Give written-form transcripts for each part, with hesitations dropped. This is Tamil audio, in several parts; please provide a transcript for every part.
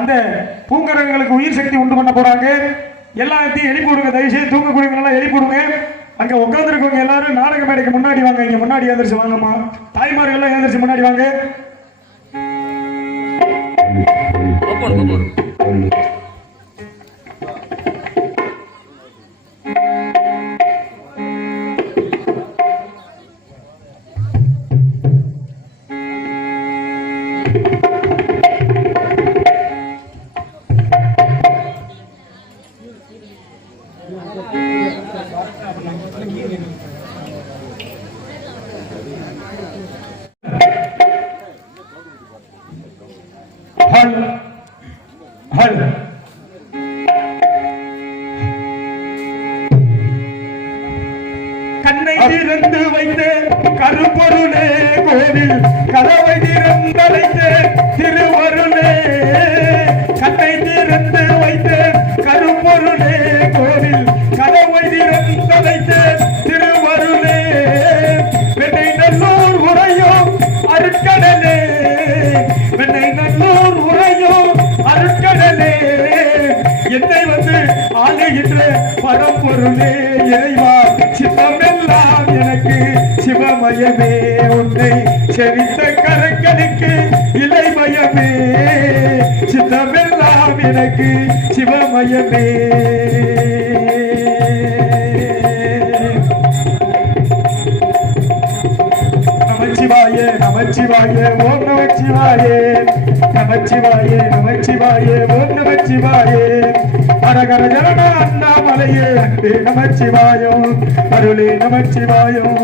அந்த பூங்கரங்களுக்கு உயிர் சக்தி உண்டு பண்ண போறாங்க. எல்லாத்தையும் எழுப்பி விடுங்க, தயவுசெய்து தூங்கக்கூடியவங்க எழுப்பி விடுங்க. அங்க உட்காந்துருக்கவங்க எல்லாரும் நாடக மேடைக்கு முன்னாடி வாங்க, இங்க முன்னாடி எழுந்திரிச்சு வாங்கம்மா. தாய்மார்கள் எல்லாம் எழுந்திரிச்சு முன்னாடி வாங்க. கண்ணை திறந்து வைத்து கருப்பொருளே கோவில் கதவை திறந்தழைத்து திருவருளே. கண்ணை திறந்து வைத்து கருப்பொருளே கோவில் கதவை திறந்தழைத்து திருவருளே. வெண்ணை நல்லூர் உரையோ அருட்கடலே, வெண்ணை நல்லூர் உரையோ அருட்கடலே. என்னை வந்து ஆளுகின்ற பரம்பொருளே இறைவா, சித்தமெல்லாம் எனக்கு சிவமயமே. உன்னை செவித்த கரங்களுக்கு இலைமயமே, சித்தமெல்லாம் எனக்கு சிவமயமே. நமச்சிவாய நமச்சிவாய ஓம் நமச்சிவாயே, நமச்சிவாயே நமச்சிவாயே ஓம் நமச்சிவாயே. அரகர ஜரண அண்ணாமலையே அன்பே நமச்சிவாயம், அருளே நமச்சிவாயம்,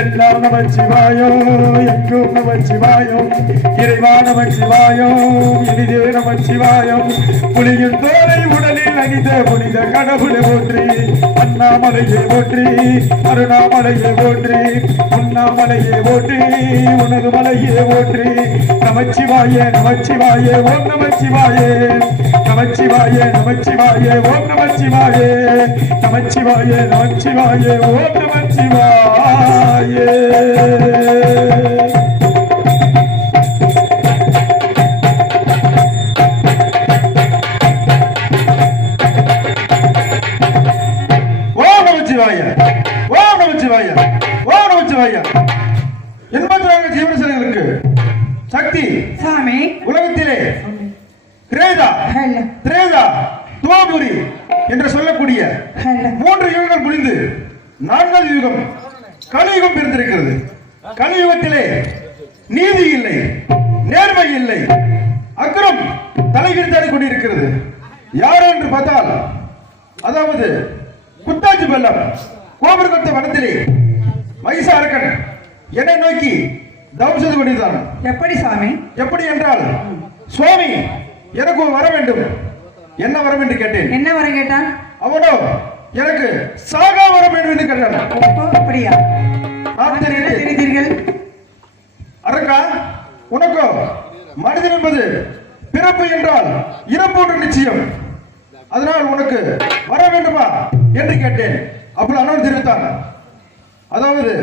எல்லாம் நமச்சிவாயம், எங்கும் நமச்சிவாயம். இறைவா நமச்சிவாயம், இனிதே நமச்சிவாயம். புலியின் தோலை உடலில் அணிந்த புனித கடவுளை போற்றி, அண்ணாமலையை போற்றி, அருணாமலையை போற்றி, உண்ணாமலையை போற்றி, உனது மலையை போற்றி. நமச்சிவாய நமச்சிவாய ஓம் நமச்சிவாயே, நமச்சிவாய நமச்சிவாய ஓம் நமச்சிவாயே, நமச்சிவாய நமச்சிவாய ஓம் நமச்சிவாயே. ஓம் நமச்சிவாய ஓம் நமச்சிவாய ஓம் நமச்சிவாய. எண்பத்தி ஜீவனசர்களுக்கு சக்தி சாமி உலகத்திலே திரேதா துவாபுரி என்று சொல்லக்கூடிய 3 யுகங்கள் முடிந்து 4வது யுகம் கலியுகம் பிறந்திருக்கிறது. கலியுகத்திலே நீதி இல்லை, நேர்மை இல்லை, அக்ரம் தலைவிரித்தாடி கொண்டிருக்கிறது. யார் என்று பார்த்தால், அதாவது குத்தாஜி பல்லம் கோபுரகொத்த வனத்திலே மைசாரக்கன் என்னை நோக்கி தவம் செய்து கொண்டிருந்தான். எப்படி சாமி? எப்படி என்றால், சுவாமி எனக்கு வர வேண்டும். என்ன வரம் என்று கேட்டேன். என்ன வரம் கேட்டான்? அவனோ எனக்கு சாகா வர வேண்டும் என்று கேட்டான். அப்படியா? தெரிந்தீர்கள் அரக்கா, உனக்கோ மனிதன் என்பது பிறப்பு என்றால் இறப்பு ஒன்று நிச்சயம். அதனால் உனக்கு வர வேண்டுமா என்று கேட்டேன். அப்படி அண்ணன் தெரிவித்தான். அதாவது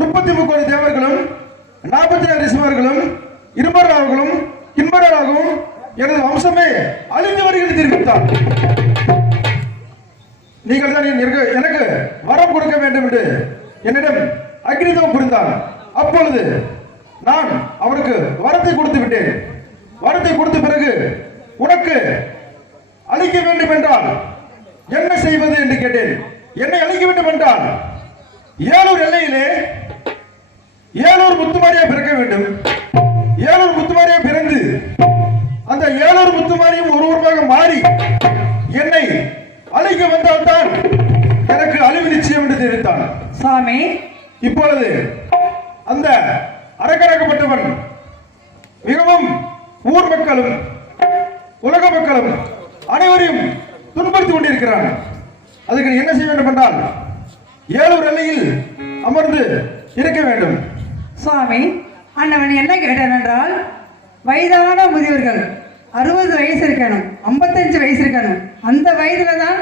33 கோடி தேவர்களும் 44 ரிஷிவர்களும் இரும்பராகவும் கிண்பராகவும் எனது வம்சமே அழிந்து வருகிறது தெரிவித்தார். நீங்கள் தான் எனக்கு வரம் கொடுக்க வேண்டும் என்று என்னிடம் அக்னிதம் புரிந்தார். அப்பொழுது நான் அவருக்கு வரத்தை கொடுத்து விட்டேன். வரத்தை கொடுத்த பிறகு உனக்கு அழிக்க வேண்டும் என்றால் என்ன செய்வது என்று கேட்டேன். என்னை அழிக்க வேண்டும் என்றால் ஏலூர் எல்லையிலே ஏலூர் முத்துமாரியா பிறக்க வேண்டும். ஏலூர் முத்துமாரியா பிறந்து அந்த ஏலூர் முத்துமாரியும் ஒருவருமாக மாறி என்னை அழிக்க வந்தால்தான் எனக்கு அழிவு நிச்சயம் என்று தெரிவித்தான். சாமி, இப்பொழுது அந்த அரக்கராக்கப்பட்டவன் மிகவும் ஊர் மக்களும் உலக மக்களும் அனைவரையும் துன்புறுத்திக் கொண்டிருக்கிறான். அதுக்கு என்ன செய்ய வேண்டும் என்றால் ஏலூர் எல்லையில் அமர்ந்து இருக்க வேண்டும். சுவாமி, அண்ணவன் என்ன கேட்டான் என்றால், வயதான முதியவர்கள் 60 வயசு இருக்கணும், 55 வயசு இருக்கணும். அந்த வயதுல தான்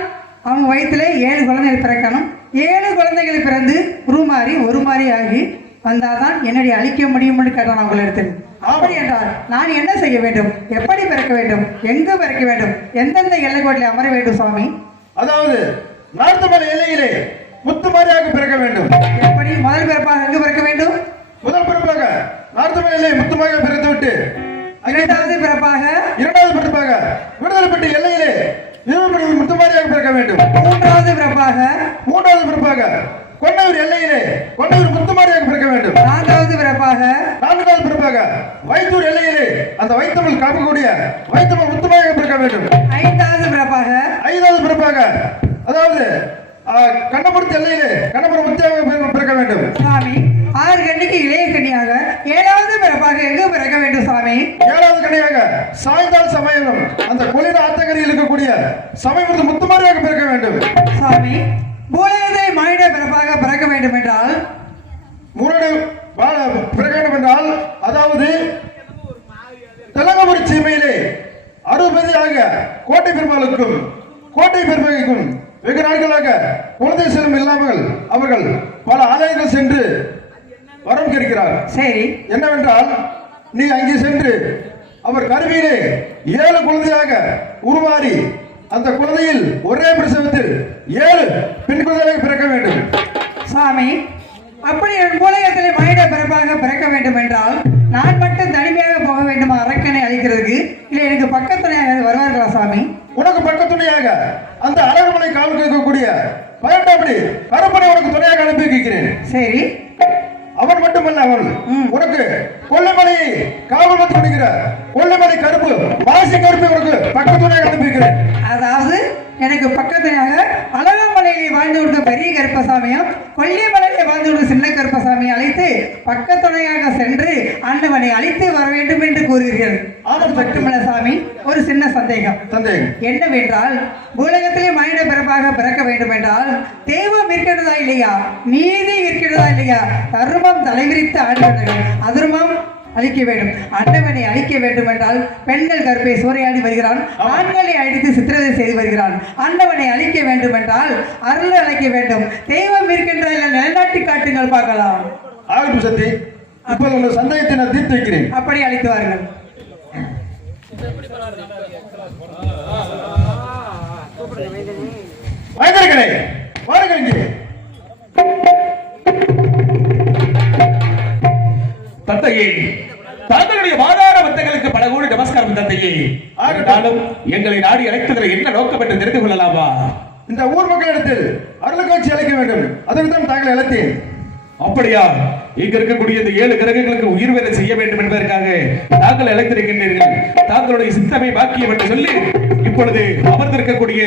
அவங்க வயிற்றுல 7 குழந்தைகள் பிறக்கணும். 7 குழந்தைகள் பிறந்து ஒரு மாதிரி ஆகி வந்தாதான் என்னுடைய அழிக்க முடியும்னு கேட்டான். அவங்கள இடத்துல அப்படி என்றால் நான் என்ன செய்ய வேண்டும், எப்படி பிறக்க வேண்டும், எங்கு பிறக்க வேண்டும், எந்தெந்த எல்லைக்கோட்டில் அமர வேண்டும் சுவாமி? அதாவது நார்த்தமலை எல்லையிலே முத்துமாரியாக பிறக்க வேண்டும். எப்படி? முதல் பிறப்பாக எங்கு பிறக்க வேண்டும்? முதல் பிறப்பாக நார்த்தமலை எல்லையை முத்துமாக பிறந்து விட்டு இரண்டாவது பிறப்பாக விடுதலை பெற்ற எல்லையிலே முத்துமாரியாக பிறக்க வேண்டும். மூன்றாவது பிறப்பாக கொண்டையூர் எல்லையிலே கொண்டையூர் முத்துமாரியாக பிறக்க வேண்டும். நான்காவது பிறப்பாக வைத்தூர் எல்லையிலே அந்த வைத்தமிழ் காக்கக்கூடிய வைத்தமிழ் முத்துமாரியாக பிறக்க வேண்டும். ஐந்தாவது பிறப்பாக அதாவது கண்ணபுரத்து எல்லையிலே கண்ணபுரம் முத்தியாக பிறக்க வேண்டும். சுவாமி, 6 கண்ணிக்கு இளைய கண்ணியாக 7வது பிறப்பாக எங்கு பிறக்க வேண்டும் சுவாமி? 7வது கண்ணியாக சாய்ந்தால் சமயம் அந்த கொலிட ஆத்தங்கரையில் இருக்கக்கூடிய சமயபுரத்து முத்துமாரியாக பிறக்க வேண்டும். சுவாமி, பூலகத்தை மானிட பிறப்பாக பிறக்க வேண்டும் என்றால் பிறக்க வேண்டும் என்றால் அதாவது தெலங்கபுரி சீமையிலே 60 கோட்டை பெருமாளுக்கும் கோட்டை பெருமகைக்கும் வெகு நாட்களாக குழந்தை செல்வம் இல்லாமல் அவர்கள் பல ஆலயங்கள் சென்று வரம் கேட்கிறார். சரி, என்னவென்றால் நீ அங்கே சென்று அவர் கருவியிலே 7 குழந்தையாக உருமாறி அந்த குழந்தையில் ஒரே பிரசவத்தில் 7 பெண் குழந்தையாக பிறக்க வேண்டும். சுவாமி, அப்படி என் பூலகத்திலே மானிட பிறப்பாக பிறக்க வேண்டும் என்றால் நான் மட்டும் தனிமையாக போக வேண்டுமா அரக்கனை அழைக்கிறதுக்கு? இல்லை எனக்கு பக்கத்துணையாக வருவார்களா சுவாமி? உனக்கு பக்கத்துணையாக அந்த அழகுமலை காவல் கேட்கக்கூடிய பயன்படி கருப்பனை உனக்கு துணையாக அனுப்பி வைக்கிறேன். சரி, அவன் மட்டுமல்ல, அவன் உனக்கு கொல்லைமலையை காவல் வந்து கொடுக்கிற கொல்லைமலை கருப்பு வாசி கருப்பை உனக்கு பக்கத்துணையாக அனுப்பி வைக்கிறேன். அதாவது எனக்கு பக்கத்துணையாக அழகமலையை வாழ்ந்து கொடுத்த பெரிய கருப்பசாமியும் கொல்லிமலையை வாழ்ந்து கொடுத்த சின்ன கருப்பசாமியை அழைத்து பக்கத்துணையாக சென்று ஆண்டவனை அழைத்து வர வேண்டும் என்று கூறுகிறீர்கள். மட்டுமல்ல சாமி, ஒரு சின்ன சந்தேகம். என்னவென்றால் பூலகத்திலே மானிட பிறப்பாக பிறக்க வேண்டும் என்றால் தெய்வம் இருக்கிறதா இல்லையா, நீதி இருக்கிறதா இல்லையா, தர்மம் தலைவிரித்து ஆடுகிறார்கள், அதர்மம் அழிக்க வேண்டும், அண்டவனை அழிக்க வேண்டும் என்றால் பெண்கள் கருப்பை சூறையாடி வருகிறான், ஆண்களை அழித்து சித்திரதை செய்து வருகிறான். அண்டவனை அழிக்க வேண்டும் என்றால் அருள் அழைக்க வேண்டும், தெய்வம் இருக்கின்ற நிலைநாட்டி காட்டுங்கள் பார்க்கலாம். ஆகட்டும் சக்தி, இப்போது உங்கள் சந்தேகத்தை நான் தீர்த்து வைக்கிறேன். அப்படி அழைத்து வாருங்கள். வாருங்கள் இங்கே. தந்தையே, தங்களுடைய வாதார வர்த்தங்களுக்கு பல கோடி நமஸ்காரம் தந்தையே. ஆனாலும் எங்களை நாடி அழைத்ததில் என்ன நோக்கம் என்று தெரிந்து கொள்ளலாமா? இந்த ஊர் மக்களிடத்தில் அருள்காட்சி அளிக்க வேண்டும், அதற்கு தான் தாங்களை அழைத்தேன். அப்படியா? இங்க இருக்கக்கூடிய இந்த 7 கிரகங்களுக்கு உயிர் வேலை செய்ய வேண்டும் என்பதற்காக தாங்கள் அழைத்திருக்கின்றீர்கள். தாங்களுடைய சித்தமை பாக்கியம் என்று சொல்லி இப்பொழுது அமர்ந்திருக்கக்கூடிய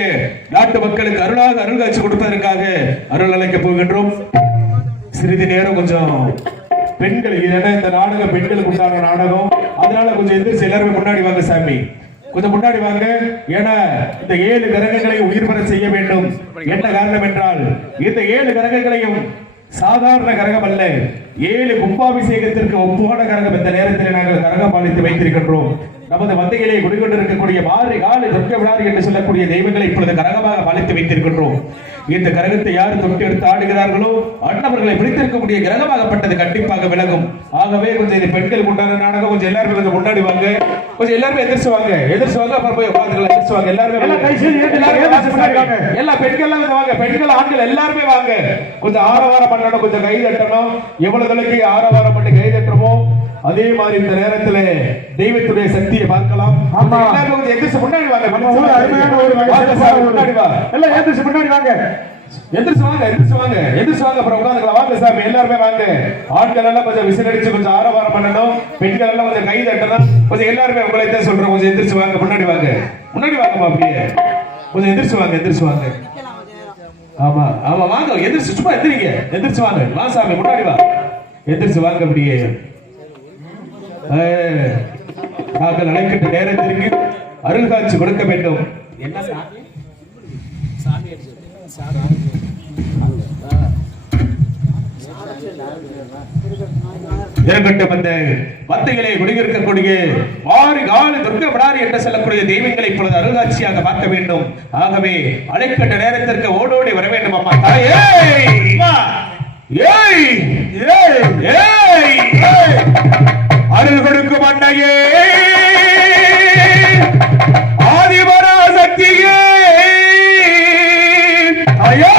நாட்டு மக்களுக்கு அருள்காட்சி கொடுப்பதற்காக அருள் அழைக்கப் போகின்றோம். சிறிது நேரம் கொஞ்சம் பெண்கள், இந்த நாடகம் பெண்களுக்கு உண்டான நாடகம், அதனால கொஞ்சம் எந்திரிச்சு எல்லாருமே முன்னாடி வாங்க சாமி, கொஞ்சம் முன்னாடி வாங்க. ஏன்னா இந்த 7 கிரகங்களை உயிர் பெற செய்ய வேண்டும். என்ன காரணம் என்றால் இந்த 7 கிரகங்களையும் சாதாரண கரகம் அல்ல, 7 கும்பாபிஷேகத்திற்கு ஒப்பான கரகம் இந்த நேரத்தில் நாங்கள் கரகம் அளித்து வைத்திருக்கின்றோம். நமது வந்தையிலே குடிகொண்டிருக்கக்கூடிய மாறி காலி துர்க்க விழாரி என்று சொல்லக்கூடிய தெய்வங்களை இப்பொழுது கரகமாக அளித்து வைத்திருக்கின்றோம். இந்த கரகத்தை யார் தொட்டு எடுத்து ஆடுகிறார்களோ அண்ணவர்களை பிடித்திருக்கக்கூடிய கிரகமாகப்பட்டது கண்டிப்பாக விலகும். ஆகவே கொஞ்சம் இது பெண்கள் உண்டான நாடகம், கொஞ்சம் எல்லாருமே கொஞ்சம் முன்னாடி வாங்க, கொஞ்சம் எல்லாருமே எதிர்த்து வாங்க, அப்புறம் போய் உட்காந்துக்கலாம். எதிர்த்து வாங்க எல்லாருமே, எல்லா பெண்கள் எல்லாம் வாங்க, பெண்கள் ஆண்கள் எல்லாருமே வாங்க. கொஞ்சம் ஆரவாரம் பண்ணணும், கொஞ்சம் கை தட்டணும். எவ்வளவு தொலைக்கு ஆரவாரம் பண்ணி கை தட்டுறோமோ அதே மாதிரி இந்த நேரத்துல தெய்வத்துடைய சக்தியை பார்க்கலாம். எந்திரிச்சு முன்னாடி வாங்க, முன்னாடி வா, எல்லாம் எந்திரிச்சு முன்னாடி வாங்க, எந்திரிச்சு வாங்க, அப்புறம் உட்காந்துக்கலாம். வாங்க சாமி, எல்லாருமே வாங்க. ஆண்கள் எல்லாம் கொஞ்சம் விசில் அடிச்சு கொஞ்சம் ஆரவாரம் பண்ணணும், பெண்கள் எல்லாம் கொஞ்சம் கை தட்டணும். கொஞ்சம் எல்லாருமே உங்களை தான் சொல்றோம், கொஞ்சம் எந்திரிச்சு வாங்க, முன்னாடி வாங்கம்மா, அப்படியே கொஞ்சம் எந்திரிச்சு வாங்க. ஆமா வாங்க, எந்திரிச்சு சும்மா எந்திரிச்சு வாங்க, வா சாமி முன்னாடி வா, எந்திரிச்சு வாங்க. அப்படியே நாங்கள் அழைக்கின்ற நேரத்திற்கு அருள்காட்சி கொடுக்க வேண்டும். இருக்கட்டும், அந்த வத்தைகளை குடியிருக்கக்கூடிய ஆறு கால துர்க்க விடாரி என்று சொல்லக்கூடிய தெய்வங்களை இப்பொழுது அருள்காட்சியாக பார்க்க வேண்டும். ஆகவே அழைக்கின்ற நேரத்திற்கு ஓடோடி வர வேண்டும். அம்மா தாயே, அருள் கொடுக்கும் அன்னையே ஆதிபராசக்தியே ஐயோ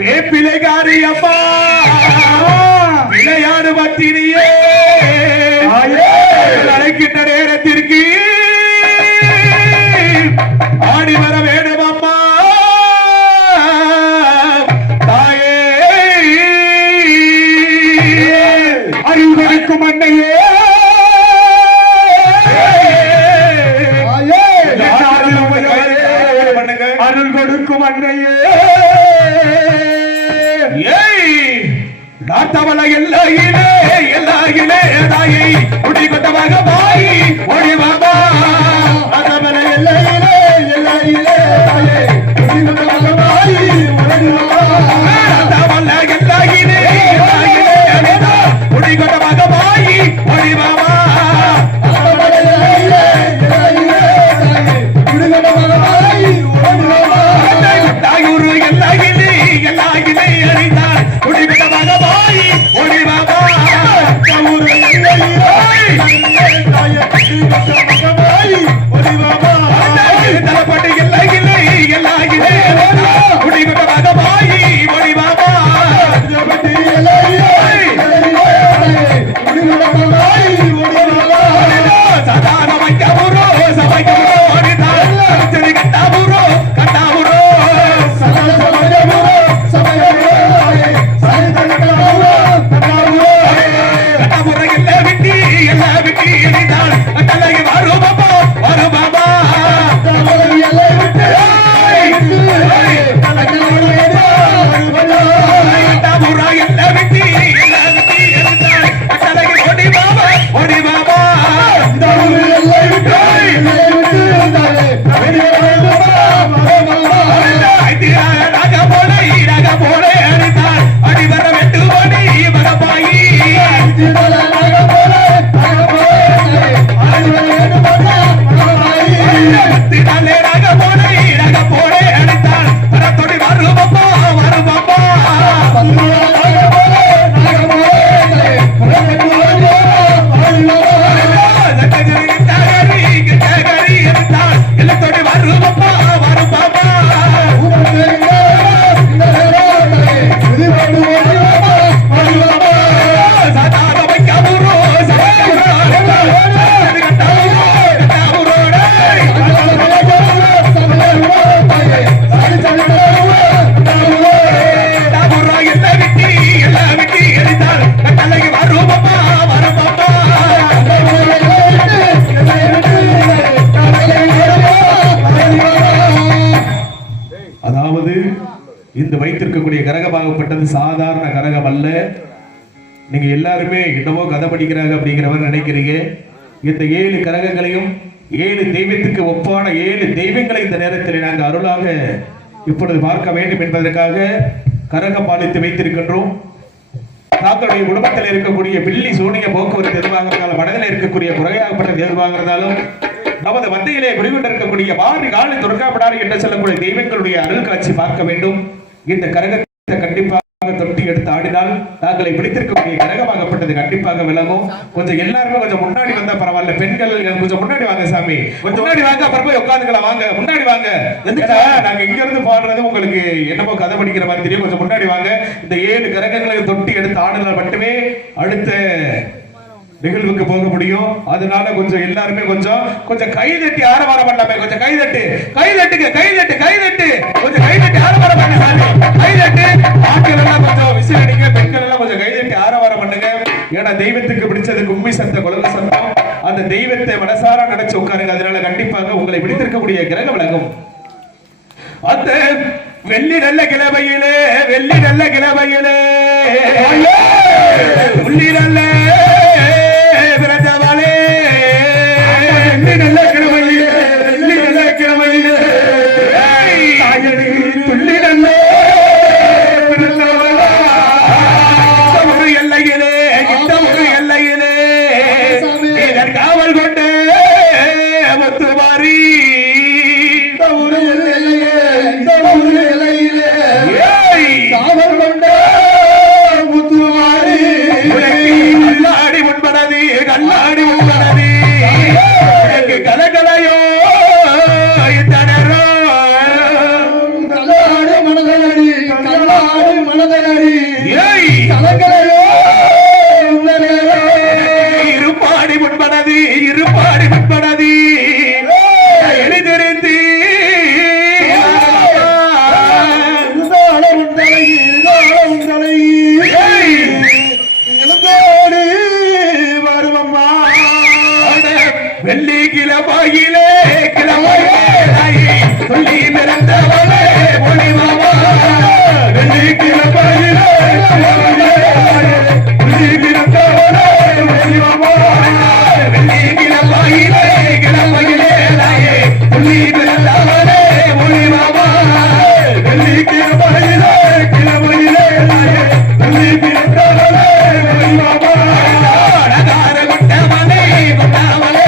வேப்பிலைகாரி அம்மா விளையாடு பத்தினியே அழைக்கின்ற நேரத்திற்கு ஆடி வர வேண்டும் அம்மா தாயே அருள் கொடுக்கும் அன்னையே அருள் கொடுக்கும் அன்னையே நாட்டவள எல்லாயிலே எல்லாயிலே தாயை குடி கொண்டமாக பாய் ஓடி வாமா நாட்டவள எல்லாயிலே எல்லாயிலே தாயை குடி கொண்டமாக பாய் ஓடி வாமா நாட்டவள எல்லாயிலே எல்லாயிலே குடி கொண்டமாக பாய் ஓடி வாமா நாட்டவள எல்லாயிலே எல்லாயிலே தாயை குடி கொண்டமாக பாய் ஓடி வாமா தாயூரு எல்லாயிலே எல்லாயிலே அறிந்தார் குடி கொண்டமாக பாய் ஓடி வாமா தாயூரு எல்லாயிலே தாயை குடி கொண்டமாக பாய் ஓடி வாமா தலப்பட்டு எல்லாயிலே எல்லாயிலே குடி கொண்டமாக பாய் ஓடி வாமா தலப்பட்டு எல்லாயிலே குடி கொண்டமாக பாய் ஓடி வாமா சாதாரண வைக்கபுரோ சபைக்கபுரோ ஓடினார் சரி கட்டாபுரோ கட்டாபுரோ அதாவது இந்த வைத்திருக்கக்கூடிய கரகமாகப்பட்டது சாதாரண கரகம் அல்ல. நீங்க எல்லாருமே என்னவோ கதை படிக்கிறாங்க அப்படிங்கிறவர் நினைக்கிறீங்க. இந்த 7 கரகங்களையும் 7 தெய்வத்துக்கு ஒப்பான 7 தெய்வங்களை இந்த நேரத்தில் நாங்கள் அருளாக இப்பொழுது பார்க்க வேண்டும் என்பதற்காக கரகம் பாலித்து வைத்திருக்கின்றோம். தாங்களுடைய குடும்பத்தில் இருக்கக்கூடிய பில்லி சூனிய போக்குவரத்து எதுவாக இருந்தாலும், மனதில் இருக்கக்கூடிய குறையாகப்பட்டது எதுவாக இருந்தாலும், நமது மத்தியிலே குடிகொண்டிருக்கக்கூடிய மாறி காலி துர்காபடாரி என்று சொல்லக்கூடிய தெய்வங்களுடைய அருள் காட்சி பார்க்க வேண்டும். இந்த கரகத்தை கண்டிப்பாக தொட்டி எடுத்து ஆடினால் தாங்களை பிடித்திருக்கக்கூடிய கரகமாகப்பட்டது கண்டிப்பாக விளங்கும். கொஞ்சம் எல்லாருமே கொஞ்சம் முன்னாடி வந்தா பரவாயில்ல. பெண்கள் கொஞ்சம் முன்னாடி வாங்க சாமி, கொஞ்சம் முன்னாடி வாங்க. அப்புறம் போய் உட்காந்துக்கலாம். வாங்க முன்னாடி வாங்க. நாங்க இங்க இருந்து பாடுறது உங்களுக்கு என்னமோ கதை படிக்கிற மாதிரி தெரியும். கொஞ்சம் முன்னாடி வாங்க. இந்த 7 கரகங்களை தொட்டி எடுத்து ஆடினால் மட்டுமே அடுத்த நிகழ்வுக்கு போக முடியும். அதனால கொஞ்சம் எல்லாருமே கொஞ்சம் கைதட்டி ஆரவாரம் பண்ணாமே. கொஞ்சம் கைதட்டு கைதட்டுங்க, கைதட்டு கைதட்டு, கொஞ்சம் கைதட்டி ஆரவாரம் பண்ண சாமி. கைதட்டு. ஆட்கள் எல்லாம் கொஞ்சம் விசில் அடிங்க, பெண்கள் எல்லாம் கொஞ்சம் கைதட்டி ஆரவாரம் பண்ணுங்க. ஏன்னா தெய்வத்துக்கு பிடிச்சது கும்மி சத்தம், குழந்தை சத்தம். அந்த தெய்வத்தை மனசார நினைச்சு உட்காருங்க. அதனால கண்டிப்பாக உங்களை பிடித்திருக்கக்கூடிய கிரகம் விளங்கும். அந்த வெள்ளி நல்ல கிழமையிலே, வெள்ளி நல்ல கிழமையிலே, உள்ளி நல்ல பிறந்தவளே, வெள்ளி நல்ல கிழமையிலே, வெள்ளி நல்ல கிழமையிலே, துள்ளி நல்ல பிறந்தவளா, ஒரு எல்லையிலே, இந்த ஒரு எல்லையிலே இதன் காவல் கொண்டு முத்துமாரி, ஒரு எல்லையிலே, இந்த ஒரு எல்லையிலே காவல் கொண்ட முத்துமாரி, கல்லாடி முன்பனது, கல்லாடி முன்ப கலங்களடி ஏய் கலங்களையோ இருப்பாடி முன்பனதி இருப்பாடி முன்பனதி எளிதிருந்தி வெள்ளி கிளப்பாயிலே கிளப்பாயே சொல்லி பிறந்தவளே மொழிமாமா வெள்ளி கிளப்பாயிலே சொல்லி பிறந்தவளே மொழிமாமா வெள்ளி கிளப்பாயிலே கிளப்பாயிலே சொல்லி பிறந்தவளே மொழிமாமா வெள்ளி கிளப்பாயிலே கிளப்பாயிலே சொல்லி பிறந்தவளே மொழிமாமா அழகார கொண்டவனே கொண்டவளே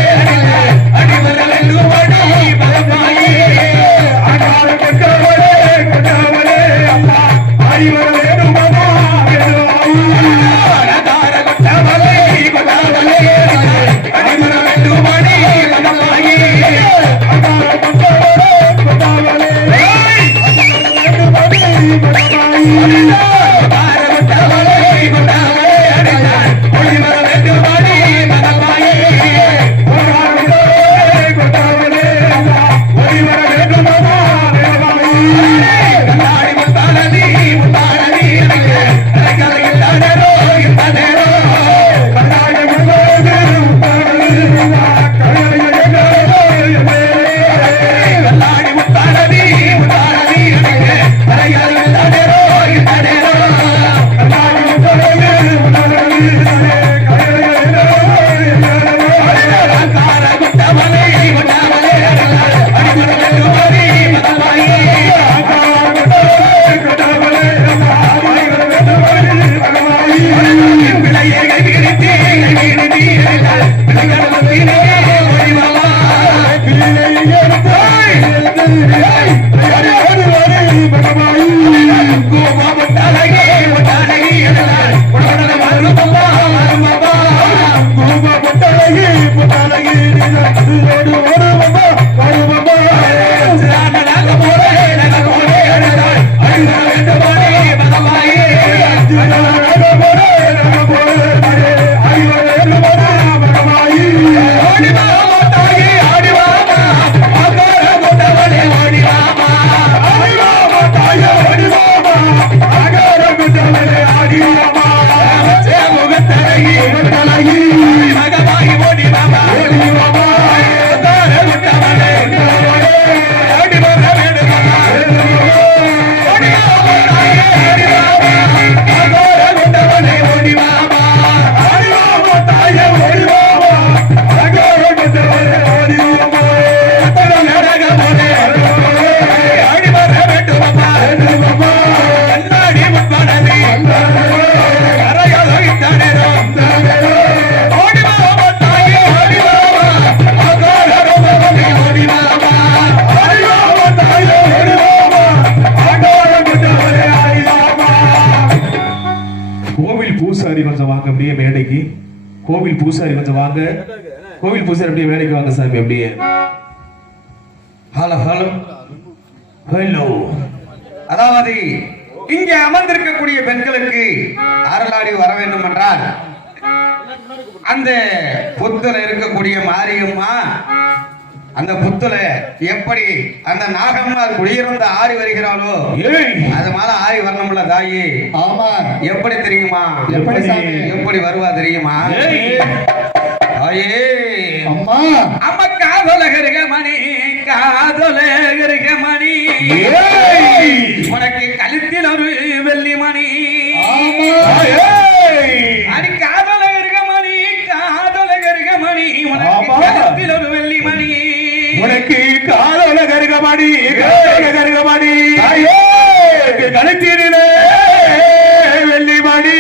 பூசாரி கொஞ்சம் வாங்க அப்படியே மேடைக்கு. கோவில் பூசாரி கொஞ்சம் வாங்க. கோவில் பூசாரி அப்படியே மேடைக்கு வாங்க சாமி அப்படியே. Hello hello hello. அதாவது இங்கே அமர்ந்திருக்கக்கூடிய பெண்களுக்கு அருளாடி வர வேண்டும் என்றால் அந்த புத்துல இருக்கக்கூடிய மாரியம்மா அந்த புத்துல எப்படி அந்த நாகம்மா குடியிருந்த ஆறி வருகிறாளோ அது மேல ஆறி வரணும்ல தாயி. ஆமா. எப்படி தெரியுமா? எப்படி வருவா தெரியுமா? தாயே அம்மா அம்மா காதலகருக மணி காதலகருக மணி உனக்கு கழுத்தில் ஒரு வெள்ளி மணி. அடி காதலகருக மணி காதலகருக மணி உனக்கு கழுத்தில் ஒரு வெள்ளி மணி. உனக்கு காதல கருகமணி கருகமணி கழுத்திலே வெள்ளி மணி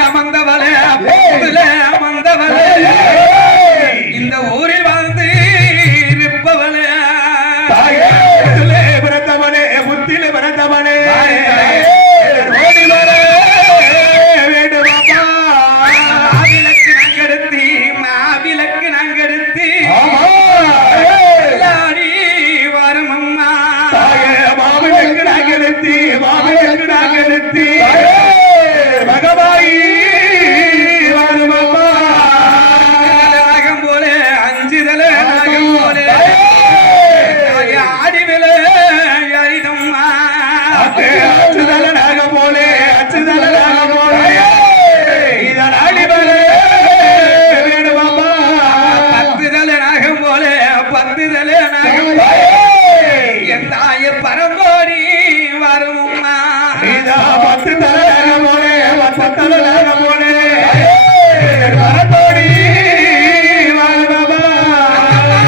அமர்ந்தவளே அமர்ந்தவளே இந்த ஊரில் வாழ்ந்து நிற்பவளே பிறந்தவனே புத்தில பிறந்தவனே மாவிளக்கு நாங்கெடுத்து மாவிளக்கு நாங்கெடுத்து வாழ்த்துதலே நாகம் என் தாய பரம்போரி வருமா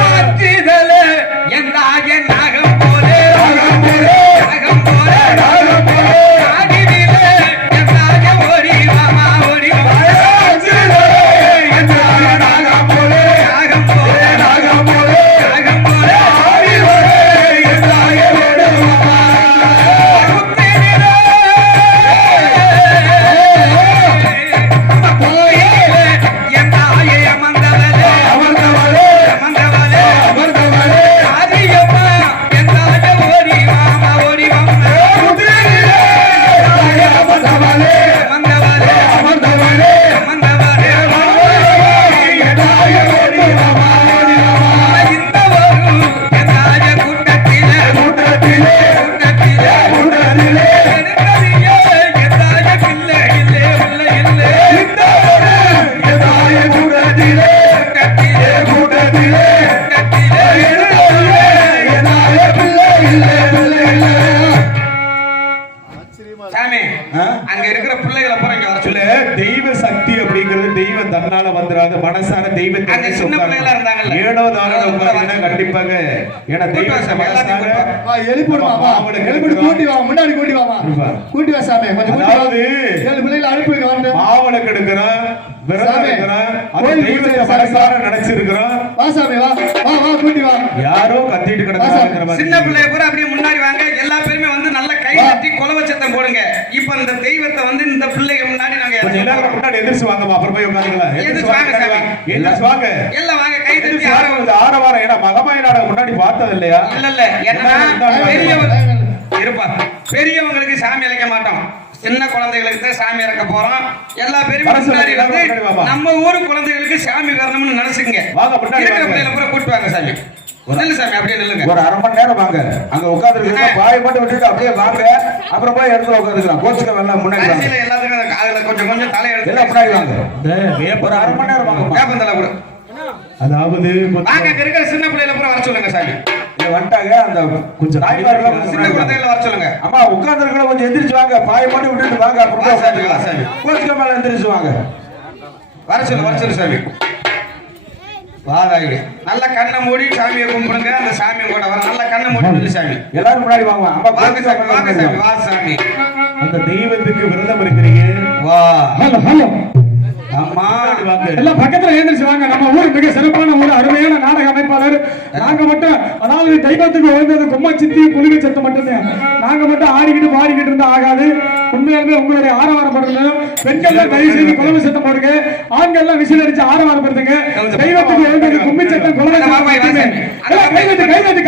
வாழ்த்துதலே என் தாய நாகம் போலே நாகம் போலே நாகினிலே என் தாய ஓடி மாமா ஓடி நாகம் போலே நாகம் போலே நாகம் போலே அங்க இருக்கிற பிள்ளைகளை பூரா இங்க வர சொல்லு. தெய்வ சக்தி அப்படிங்கிறது தெய்வம் தன்னால வந்துராது, மனசார தெய்வத்தை அங்க சின்ன பிள்ளைகளா இருந்தாங்கல்ல, ஏனோ தானோ உட்கார்ந்தா கண்டிப்பாக ஏன்னா தெய்வ முன்னாடி கூட்டி வாமா, கூட்டி வா சாமி, கொஞ்சம் அதாவது 7 பிள்ளைகளை அனுப்பி வைக்க. மாவளக்கு எடுக்கிறோம், விரதம் எடுக்கிறோம், அது தெய்வத்தை மனசார நினைச்சிருக்கிறோம். வா சாமி, வா வா வா, கூட்டி வா. யாரோ கத்திட்டு கிடக்குறாங்க. சின்ன பிள்ளைய பூரா அப்படியே முன்னாடி வாங்க, எல்லா பேருமே வந்து நல்ல கை தட்டி கொலவச்சத்தம் போடுங்க. இப்ப இந்த தெய்வத்தை வந்து இந்த பிள்ளைங்க முன்னாடி நாங்க எல்லாரும் முன்னாடி எந்திரிச்சு வாங்கம்மா, அப்புறம் போய் உட்காருங்களேன். எந்திரிச்சு வாங்க சாமி, எந்திரிச்சு வாங்க, எல்லாம் வாங்க, கை தட்டி ஆரவாரம். ஏன்னா மகமாய நாடகம் முன்னாடி பார்த்தது இல்லையா? இல்ல இல்ல, ஏன்னா பெரியவங்க இருப்பா, பெரியவங்களுக்கு சாமி அழைக்க மாட்டோம், சின்ன குழந்தைகளுக்கு தான் சாமி இறக்க போறோம். எல்லா பேரும் நம்ம ஊரு குழந்தைகளுக்கு சாமி வரணும்னு நினைச்சுங்க. இருக்கிற கூட்டு வாங்க சாமி, நெல்லு சாமி, அப்படியே நில்லுங்க. ஒரு 1/2 மணி நேரம் வாங்க, அங்க உட்கார்ந்துருக்கீங்க, பாய் மட்டும் விட்டுட்டு அப்படியே வாங்க, அப்புறம் போய் எடுத்து உட்காந்துக்கலாம். கோச்சுக்க வேண்டாம், முன்னாடி வாங்க. எல்லாத்துக்கும் அதுல கொஞ்சம் கொஞ்சம் தலை எடுத்து எல்லாம் முன்னாடி வாங்க. ஒரு 1/2 மணி நேரம் வாங்க. வேப்பந்தலை கூட அதாவது வாங்க, இருக்கிற சின்ன பிள்ளைகளை பூரா வர சொல்லுங்க சாமி. வந்துட்டாங்க, அந்த கொஞ்சம் சின்ன குழந்தைகளை வர சொல்லுங்க. அம்மா உட்கார்ந்துருக்கணும், கொஞ்சம் எந்திரிச்சு வாங்க, பாய் மட்டும் விட்டுட்டு வாங்க, அப்புறம் கோச்சுக்க மேல எந்திரிச்சு வாங்க. வர சொல்லு சாமி. வாராயுடு நல்ல கண்ணை மூடி சாமியை கும்பிடுங்க. அந்த சாமியை கூட வர நல்ல கண்ணை மூடி நில்லு சாமி. எல்லாரும் முன்னாடி வாங்க. அம்மா வாங்க சாமி, வாங்க சாமி, வா சாமி. அந்த தெய்வத்துக்கு விரதம் இருக்கிறீங்க. வா ஹலோ ஹலோ, அம்மா எல்லாம் பக்கத்துல எழுந்திருச்சு வாங்க. நம்ம ஊர் மிக சிறப்பான ஒரு அருமையான நாடக அமைப்பாளர். நாங்க மட்டும், அதாவது தெய்வத்துக்கு உயர்ந்தது கும்மா சித்தி புலிகை சத்தம் மட்டும்தான். நாங்க மட்டும் ஆடிக்கிட்டு பாடிக்கிட்டு இருந்தா ஆகாது. உண்மையாலுமே உங்களுடைய ஆரவாரம் படுறதும், பெண்கள் தயவு செய்து குழம்பு சத்தம் போடுங்க, ஆண்கள் எல்லாம் விசில் அடிச்சு ஆரவாரம் படுத்துங்க. தெய்வத்துக்கு உயர்ந்தது கும்மி சத்தம் குழம்பு கைதட்டு கைதட்டு கைதட்டு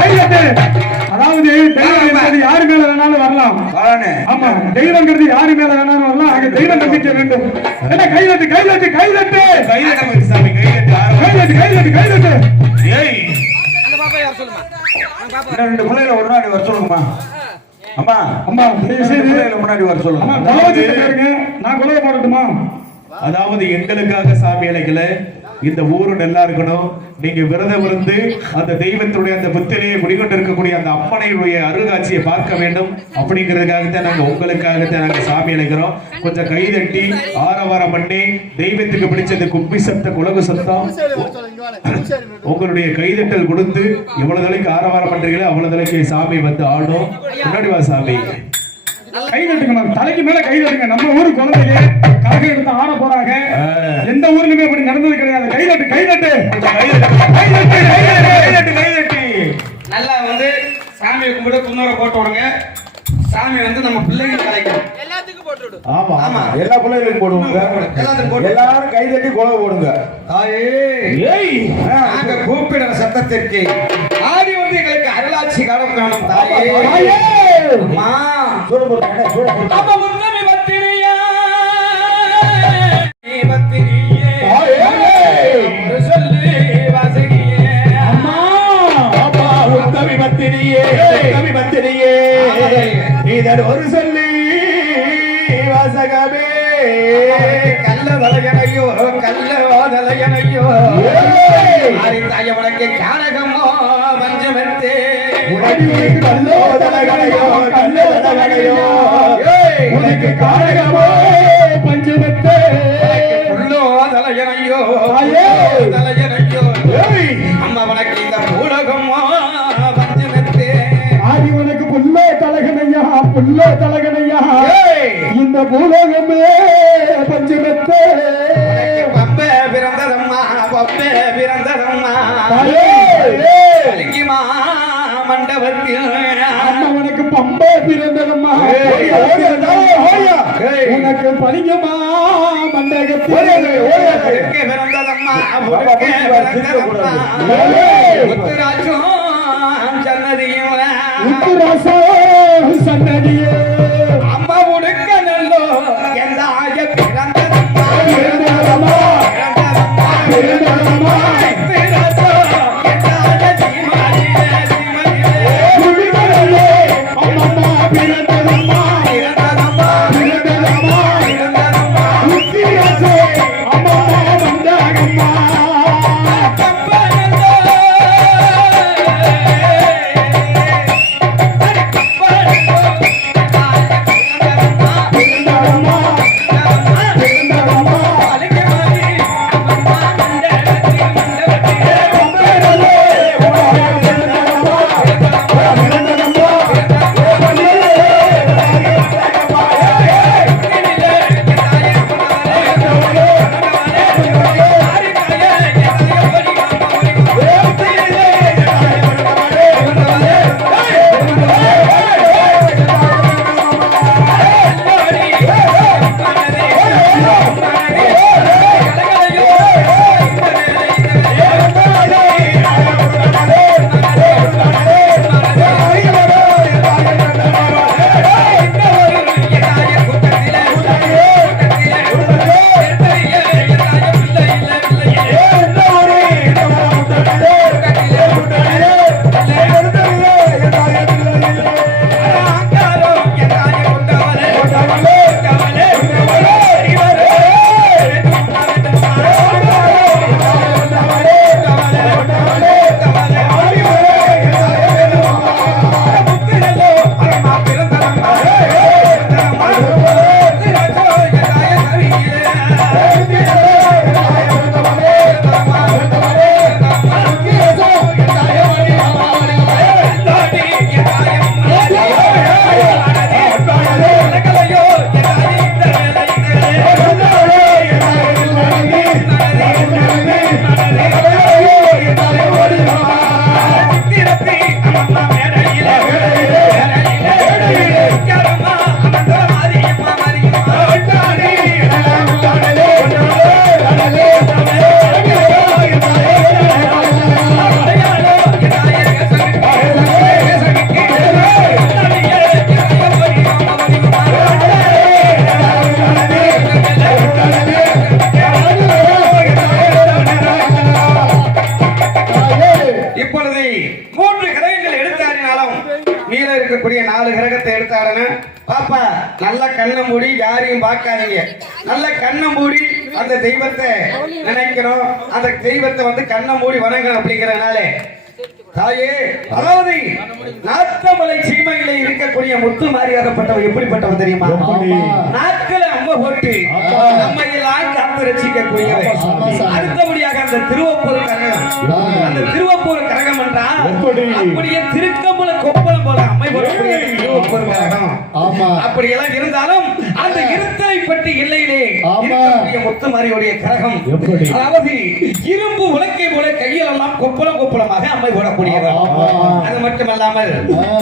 கைதட்டு அதாவது தெய்வம் என்பது யாரு மேல வேணாலும் வரலாம். ஆமா, தெய்வங்கிறது யாரு மேல வேணாலும் வரலாம். அங்க தெய்வம் நம்பிக்கை வேண்டும். என்ன கைதட்டு கைதட்டு கைதட்டு கைதட்டு கைதட்டு கைதட்டு. ஏய், அந்த பாப்பாயை வர சொல்லுமா. 2 பிள்ளைகளை ஒரு நாள் வர சொல்லுங்கம்மா. அம்மா அம்மா தயவு செய்து முன்னாடி வர சொல்லுங்க. அம்மா கொலவச்சிட்டு பாருங்க, நான் கொலவை போடட்டுமா? அதாவது எங்களுக்காக சாமி அழைக்கல, இந்த ஊரு நல்லா இருக்கணும். நீங்க விரதம் இருந்து அந்த தெய்வத்துடைய அந்த புத்திரையை குடிகொண்டு இருக்கக்கூடிய அந்த அம்மனையுடைய அருகாட்சியை பார்க்க வேண்டும். அப்படிங்கிறதுக்காகத்தான் நாங்க உங்களுக்காகத்தான் நாங்க சாமி அழைக்கிறோம். கொஞ்சம் கைதட்டி ஆரவாரம் பண்ணி தெய்வத்துக்கு பிடிச்சது கும்பி சத்தம் குலகு சத்தம் உங்களுடைய கைதட்டல் கொடுத்து எவ்வளவு தலைக்கு ஆரவாரம் பண்றீங்களோ அவ்வளவு தலைக்கு சாமி வந்து ஆடும். முன்னாடி வா சாமி. கை தட்டுங்க, தலைக்கு மேல கை தட்டுங்க. நம்ம ஊரு குழந்தைங்க கரகம் எடுத்து ஆட போறாங்க. எந்த ஊருக்குமே அப்படி நடந்தது கிடையாது. கை தட்டு கை தட்டு நல்லா வந்து சாமியை கும்பிட்டு குன்னூரை போட்டு விடுங்க. சாமி வந்து நம்ம பிள்ளைங்களுக்கு அழைக்கணும். எல்லாத்துக்கும் போட்டு விடு. ஆமா ஆமா, எல்லா பிள்ளைகளுக்கும் போடுவாங்க. எல்லாத்துக்கும் போட்டு எல்லாரும் கை தட்டி குலவை போடுங்க. நாங்க கூப்பிடுற சத்தத்திற்கு ஆடி வந்து எங்களுக்கு அருளாட்சி காலம் காணும் தாயே. அம்மா சூடு போடுங்க, சூடு போடுங்க. அப்ப முன்னமே பத்திரியா நீ பத்திரியே சொல்லி வாசகியே. அம்மா அப்பா உத்தமி பத்திரியே, உத்தமி பத்திரியே, இதன் ஒரு சொல்லி வாசகமே கல்ல வளையனையோ தாய உனக்கு காரகமோ பஞ்சமெத்தே உனக்கு கல்லோ தலகலையோ கல்லோ தலகலையோ உனக்கு காரகமோ பஞ்சமெத்தே உள்ளோ தலையனையோ தலையனையோ அம்மா உனக்கு இந்த பூலகமோ பஞ்சமெத்தே ஆதி உனக்கு புல்லோ தலகனையா புல்லோ தலகனையா இந்த பூலோகமே பஞ்சமெத்தே பப்பே பிறந்ததம்மா பப்பே பிறந்ததம்மா கலிக்குமா மண்டபத்தில் அம்மா உனக்கு பம்பே பிறந்ததம்மா உனக்கு பலிங்கம்மா மண்டகத்தில் பிறந்ததம்மா பிறந்ததம்மா முத்துராஜும் சன்னதியும் உத்துராசோ சன்னதியே அம்மா உடுக்க நல்லோ எந்த ஆய பிறந்ததம்மா பிறந்ததம்மா பிறந்ததம்மா பிறந்ததோ எந்த ஆய தீமாரிலே தீமாரிலே குடிமரலே அம்மம்மா பிறந்ததம்மா பிறந்ததம்மா பிறந்ததம்மா பிறந்ததம்மா உத்திராசோ அம்மம்மா மண்டகம்மா பிறந்ததம்மா பிறந்ததம்மா பம்பேரலே பிறந்ததம்மா பிறந்ததம்மா இப்பொழுது 3 கிரகங்கள் எடுத்தாடினாலும் மீத இருக்கக்கூடிய 4 கிரகத்தை எடுத்தாடணும். பாப்பா நல்ல கண்ணை மூடி யாரையும் பார்க்காதீங்க. நல்ல கண்ணை மூடி அந்த தெய்வத்தை நினைக்கணும். அந்த தெய்வத்தை வந்து கண்ணை மூடி வணங்கணும். அப்படிங்கிறதுனால தாயே, அதாவது நாத்தமலை சீமையிலே இருக்கக்கூடிய முத்து மாரியாகப்பட்டவ எப்படிப்பட்டவ தெரியுமா? நாட்களை அம்ப போட்டு நம்மையெல்லாம் காத்து ரசிக்கக்கூடியவை. அடுத்தபடியாக அந்த திருவப்பூர் கரகம், அந்த திருவப்பூர் கரகம் என்றால் அப்படியே திருக்கம்புல கொப்பளம் போல அம்மை போடக்கூடிய திருவப்பூர் கரகம். அப்படியெல்லாம் இருந்தாலும் அந்த இருத்தலை பற்றி எல்லையிலே இருக்கக்கூடிய முத்து மாரியுடைய கரகம், அதாவது இரும்பு உலக்கை போல கையில் எல்லாம் கொப்பளம் கொப்பளமாக அம்மை போடக்கூடியவர். அது மட்டுமல்லாமல்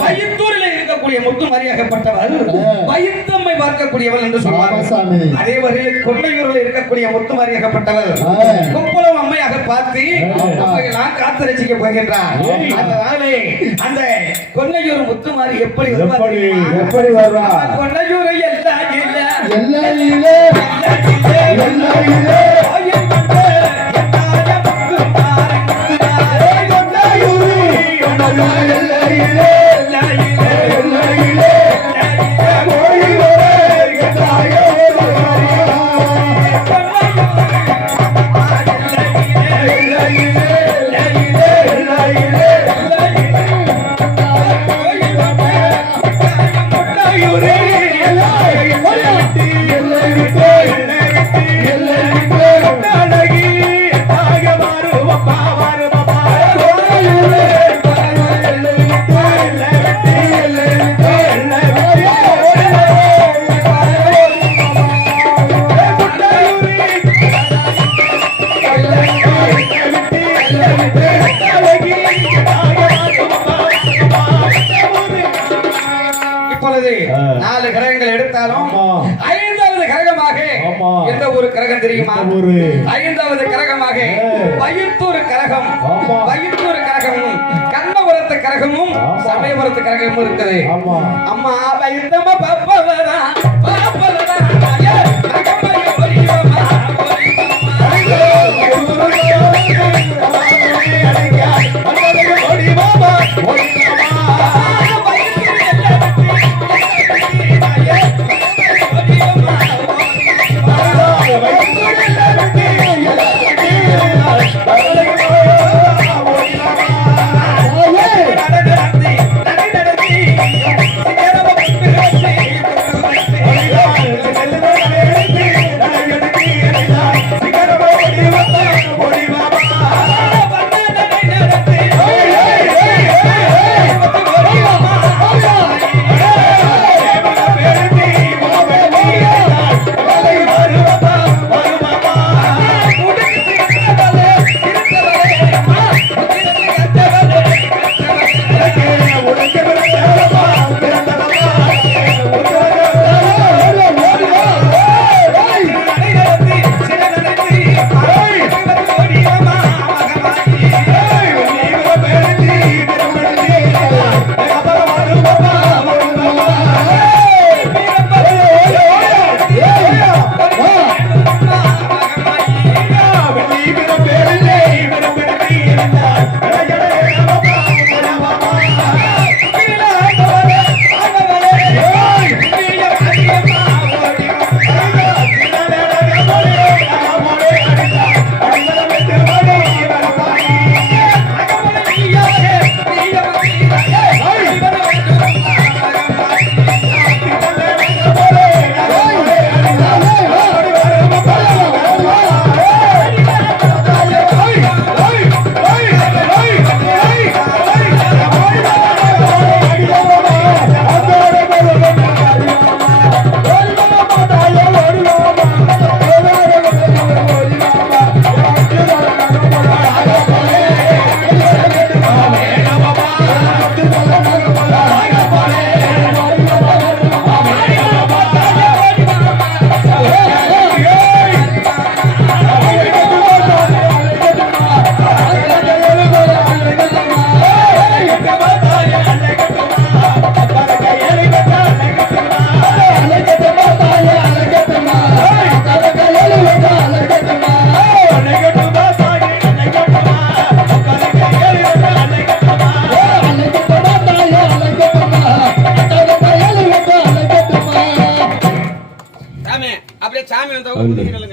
பையத்தூரில் இருக்கக்கூடிய முத்து மாரியாகப்பட்டவர் பையத்தம்மை பார்க்கக்கூடியவள் என்று சொல்வார்கள். அதே வகையில் கொண்டையூரில் இருக்கக்கூடிய முத்து மாரியாகப்பட்டவர் கொப்பளம் அம்மையாக பார்த்து நான் காத்து ரசிக்க போகின்றார். அதனாலே அந்த கொண்டையூர் முத்து மாரி எப்படி வருவார்? கொண்டையூரை எல்லா கிரகம் தெரியுமா? ஒரு 5வது கிரகமாக வயிற்றூர் கிரகம். ஆமா. வயிற்றூர் கிரகமும் கண்ணபுரத்து கிரகமும் சமயபுரத்து கிரகமும் இருக்குது. ஆமா. அம்மா வைத்தமா பாப்பவரா பாப்பவரா ஏ மகமைய ஒளியமா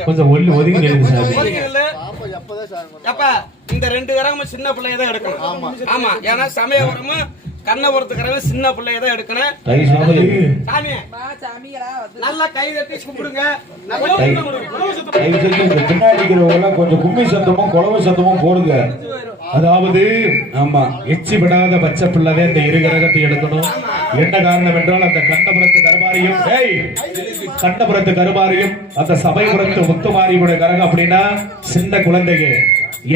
கொஞ்சம் ஒதுங்கி நில்லுங்க சாமி. அப்பா இந்த 2 கிரகமும் சின்ன பிள்ளைய தான் எடுக்கணும். ஆமா, ஏன்னா சமயபுரமும் கண்ணபுரத்து கிரகம் சின்ன பிள்ளைய தான் எடுக்கணும். சாமி நல்லா கை தட்டி கும்பிடுங்க. பின்னாடி கொஞ்சம் கும்மி சத்தமும் குழவு சத்தமும் போடுங்க. அதாவது ஆமா, எச்சி விடாத பச்சை பிள்ளைவே இந்த 2 கிரகத்தை எடுக்கணும். என்ன காரணம் என்றால் அந்த கண்ணபுரத்து கருமாரியும் கண்ணபுரத்து கருமாரியும் அந்த சபைபுரத்து முத்துமாரியுடைய கிரகம் அப்படின்னா சின்ன குழந்தைங்க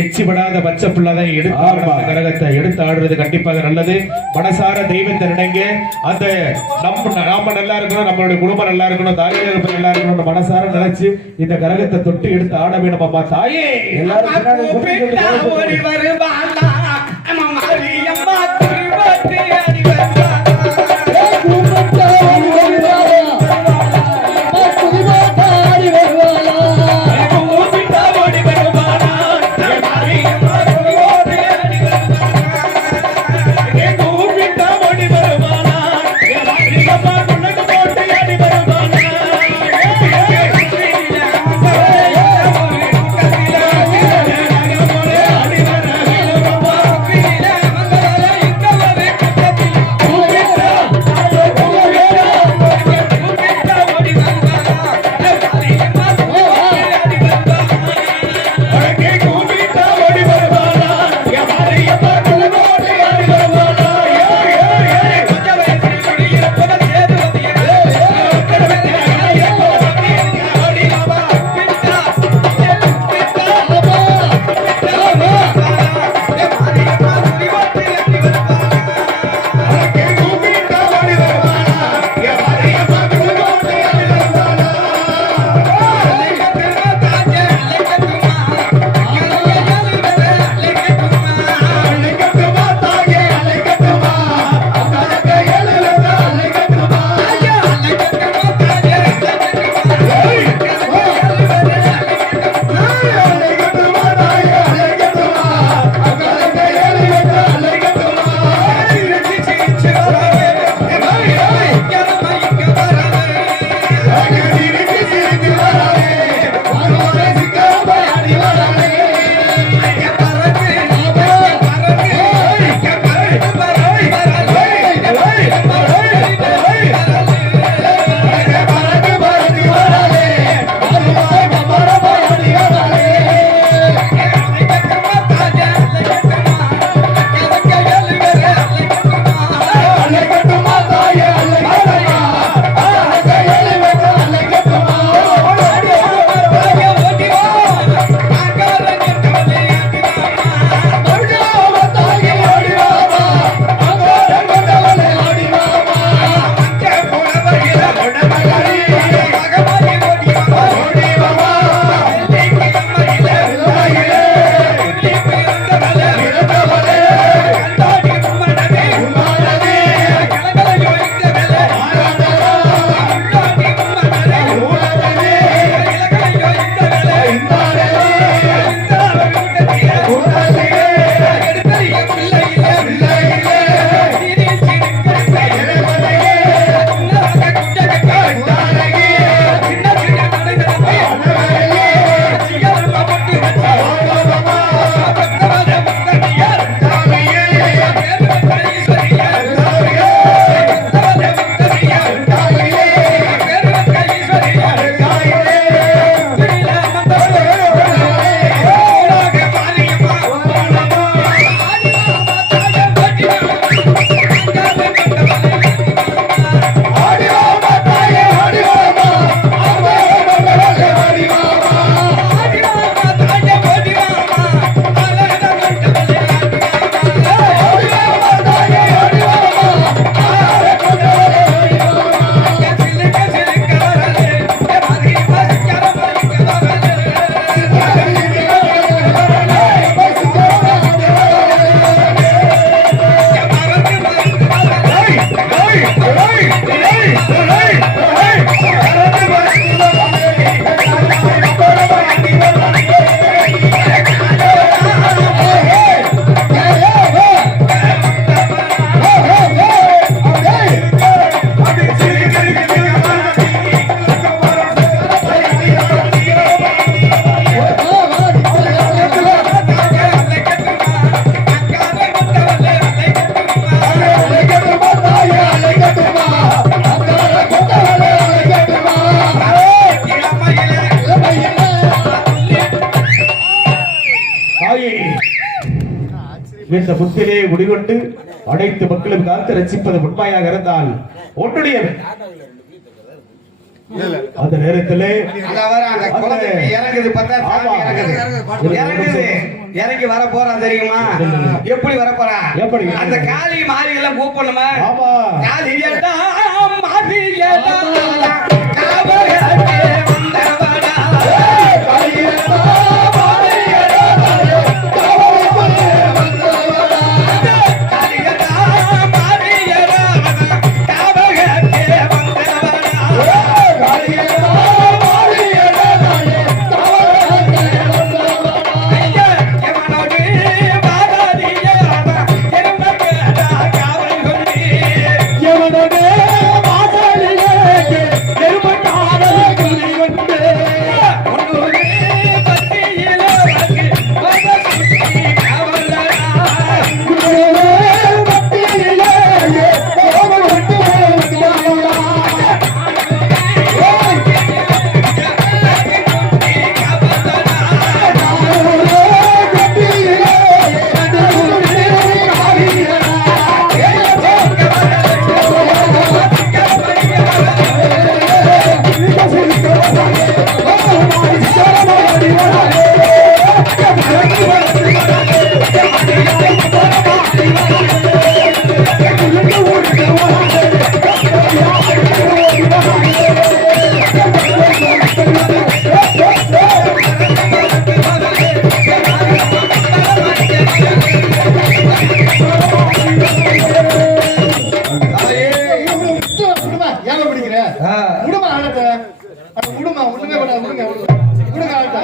எச்சி விடாத பச்சை பிள்ளைதான் எடுத்து கிரகத்தை எடுத்து ஆடுறது கண்டிப்பாக நல்லது. மனசார தெய்வத்தை நினைங்க. அந்த நாம நல்லா இருக்கணும், நம்மளுடைய குடும்பம் நல்லா இருக்கணும், தாய் தகப்பன் நல்லா இருக்கணும் மனசார நினைச்சு இந்த கிரகத்தை தொட்டு எடுத்து ஆட வேணும். அம்மா தாயே இந்த புத்திலே குடிகொண்டு அனைத்து மக்களும் காத்து ரசிப்பது உண்மையாக இருந்தால் உன்னுடைய அந்த நேரத்திலே அந்த குழந்தை இறங்குது பார்த்தா சாமி இறங்குது இறங்கி வர போறா தெரியுமா? எப்படி வர போறா? எப்படி? அந்த காளி மாறி எல்லாம் கூப்பிடணுமா? ஆமா. காளி மாறி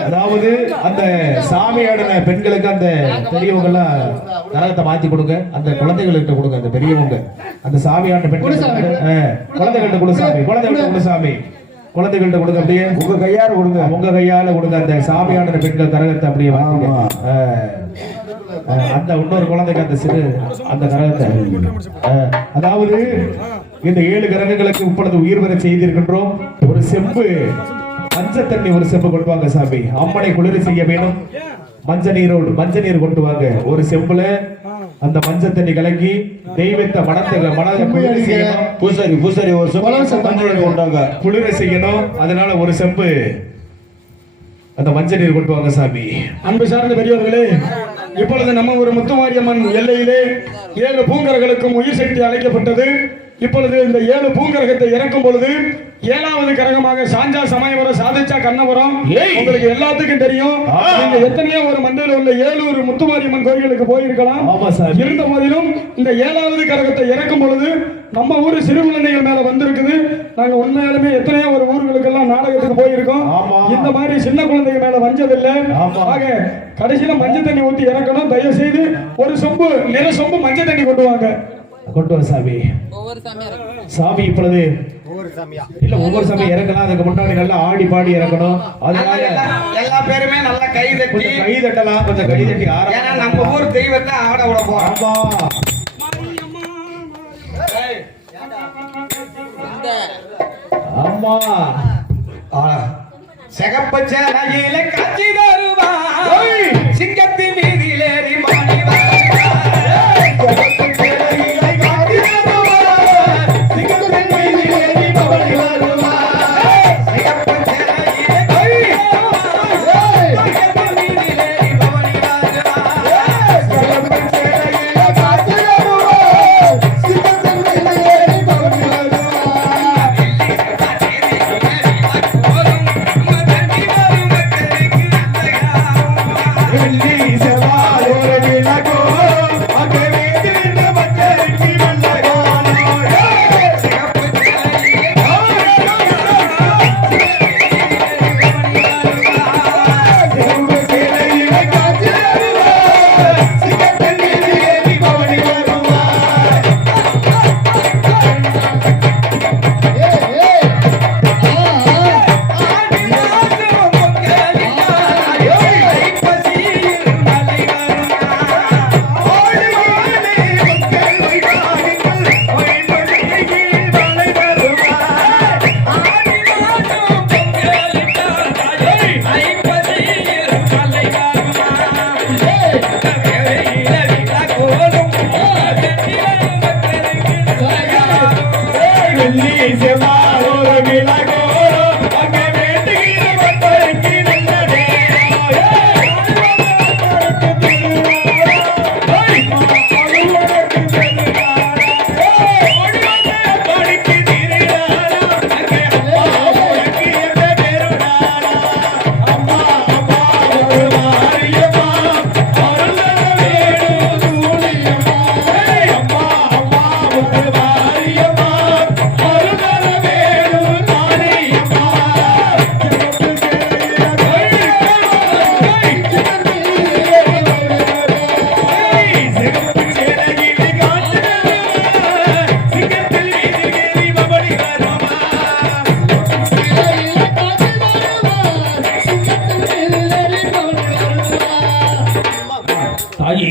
அதாவது அந்த சாமி ஆடின பெண்களுக்கு அந்த பெரியவங்க எல்லாம் கரகத்தை மாத்தி கொடுங்க, அந்த குழந்தைகள்கிட்ட கொடுங்க. அந்த பெரியவங்க அந்த சாமி ஆடின பெண்களுக்கு குழந்தைகள்கிட்ட கொடு சாமி, குழந்தைகள்கிட்ட கொடு சாமி, குழந்தைகள்கிட்ட கொடுங்க. அப்படியே உங்க கையால கொடுங்க, உங்க கையால கொடுங்க. அந்த சாமி ஆடின பெண்கள் கரகத்தை அப்படியே வாங்க. அந்த இன்னொரு குழந்தைக்கு அந்த சிறு அந்த கரகத்தை அதாவது இந்த 7 கரகங்களுக்கு இப்பொழுது உயிர் வர செய்திருக்கின்றோம். ஒரு செம்பு மஞ்ச தண்ணி ஒரு செம்பு கொண்டு வாங்க சாமி. அம்மனை குளிர செய்ய வேணும். மஞ்ச நீர் கொண்டு வாங்க. ஒரு செம்புல அந்த மஞ்ச தண்ணி கலக்கி தெய்வத்தை மனதை செய்யணும். பூசாரி ஒரு செம்பு கொண்டாங்க, குளிர செய்யணும். அதனால ஒரு செம்பு அந்த மஞ்ச நீர் கொண்டு வாங்க சாமி. அன்பு சார்ந்த பெரியவர்களே, இப்பொழுது நம்ம ஒரு முத்துமாரியம்மன் எல்லையிலே 7 பூங்கரங்களுக்கும் உயிர் சக்தி அழைக்கப்பட்டது. இப்பொழுது இந்த 7 பூங்கரகத்தை இறக்கும் பொழுது 7வது கரகமாக சாஞ்சா சமயபுரம் சாதிச்சா கண்ணபுரம் உங்களுக்கு எல்லாத்துக்கும் தெரியும். நீங்க எத்தனையோ ஒரு மண்டையில உள்ள 7 முத்துமாரியம்மன் கோயிலுக்கு போயிருக்கலாம். இருந்த போதிலும் இந்த 7வது கரகத்தை இறக்கும் பொழுது நம்ம ஊரு சிறு குழந்தைகள் மேல வந்திருக்குது. நாங்க உண்மையாலுமே எத்தனையோ ஒரு ஊர்களுக்கு எல்லாம் நாடகத்துக்கு போயிருக்கோம். இந்த மாதிரி சின்ன குழந்தைங்க மேல வஞ்சதில்லை. ஆக கடைசியில மஞ்சள் தண்ணி ஊத்தி இறக்கணும். தயவு செய்து ஒரு சொம்பு நிற சொம்பு மஞ்சள் தண்ணி கொண்டு வாங்க. கொண்டு வர சாமி. சாமி இப்பொழுது இல்ல ஒவ்வொரு சாமி இறக்கலாம். அதுக்கு முன்னாடி நல்லா ஆடி பாடி இறக்கணும். அதனால எல்லா பேருமே நல்லா கை தட்டலாம். கொஞ்சம் கை தட்டி ஏன்னா நம்ம ஊர் தெய்வத்தை ஆட விட போறோம். அம்மா செகப்பச்ச நகையில காட்சி தருவா சிங்கத்தின் மீதிலேறி மாடி தாயி